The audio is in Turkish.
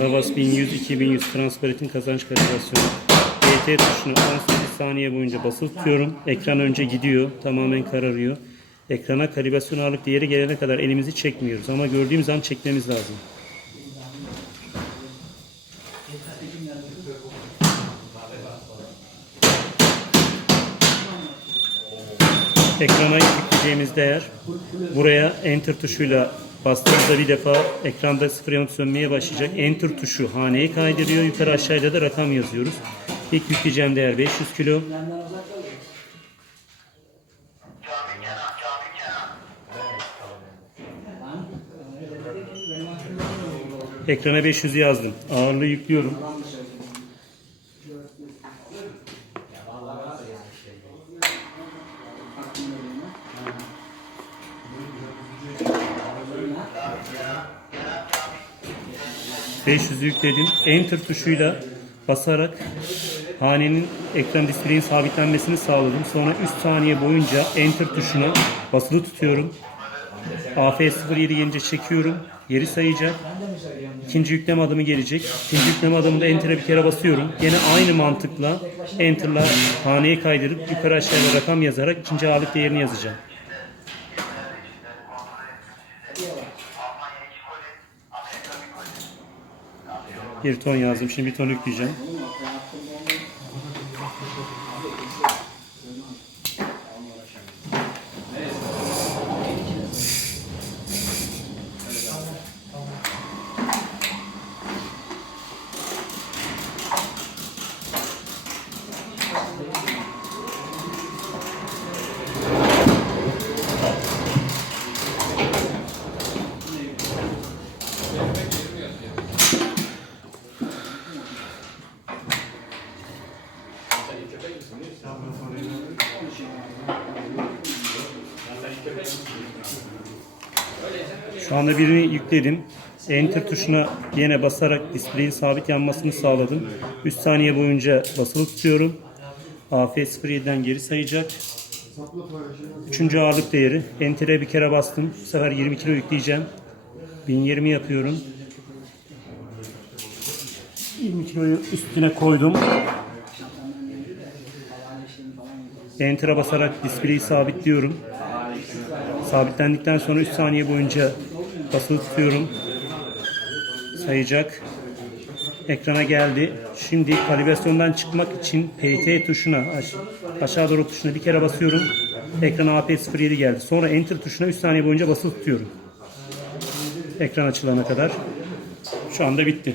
Havas 1100 2100 transparentin kazanç kalibrasyonu. GT tuşunu 18 saniye boyunca basılı tutuyorum. Ekran önce gidiyor. Tamamen kararıyor. Ekrana kalibrasyon ağırlık değeri gelene kadar elimizi çekmiyoruz. Ama gördüğümüz an çekmemiz lazım. Ekrana yükleyeceğimiz değer buraya enter tuşuyla bastığımızda bir defa ekranda sıfır yanıp sönmeye başlayacak. Enter tuşu haneyi kaydırıyor. Yukarı aşağıda da rakam yazıyoruz. İlk yükleyeceğim değer 500 kilo. Ekrana 500 yazdım. Ağırlığı yüklüyorum. ...500'ü yükledim. Enter tuşuyla basarak hanenin ekran displeyin sabitlenmesini sağladım. Sonra 3 saniye boyunca Enter tuşuna basılı tutuyorum. AF07 gelince çekiyorum. Geri sayacak. İkinci yükleme adımı gelecek. İkinci yükleme adımında Enter'e bir kere basıyorum. Yine aynı mantıkla Enter'la haneyi kaydırıp yukarı aşağıya rakam yazarak ikinci ağırlık değerini yazacağım. Bir ton yazdım. Şimdi bir ton yükleyeceğim. Şu anda birini yükledim. Enter tuşuna yine basarak displeyin sabit yanmasını sağladım. 3 saniye boyunca basılı tutuyorum. AF07'den geri sayacak. Üçüncü ağırlık değeri. Enter'e bir kere bastım. Bu sefer 20 kilo yükleyeceğim. 1020 yapıyorum. 20 kiloyu üstüne koydum. Enter'a basarak displeyi sabitliyorum. Sabitlendikten sonra 3 saniye boyunca basılı tutuyorum. Sayacak. Ekrana geldi. Şimdi kalibrasyondan çıkmak için PT tuşuna aş- aşağı doğru tuşuna bir kere basıyorum. Ekrana AP07 geldi. Sonra Enter tuşuna 3 saniye boyunca basılı tutuyorum. Ekran açılana kadar. Şu anda bitti.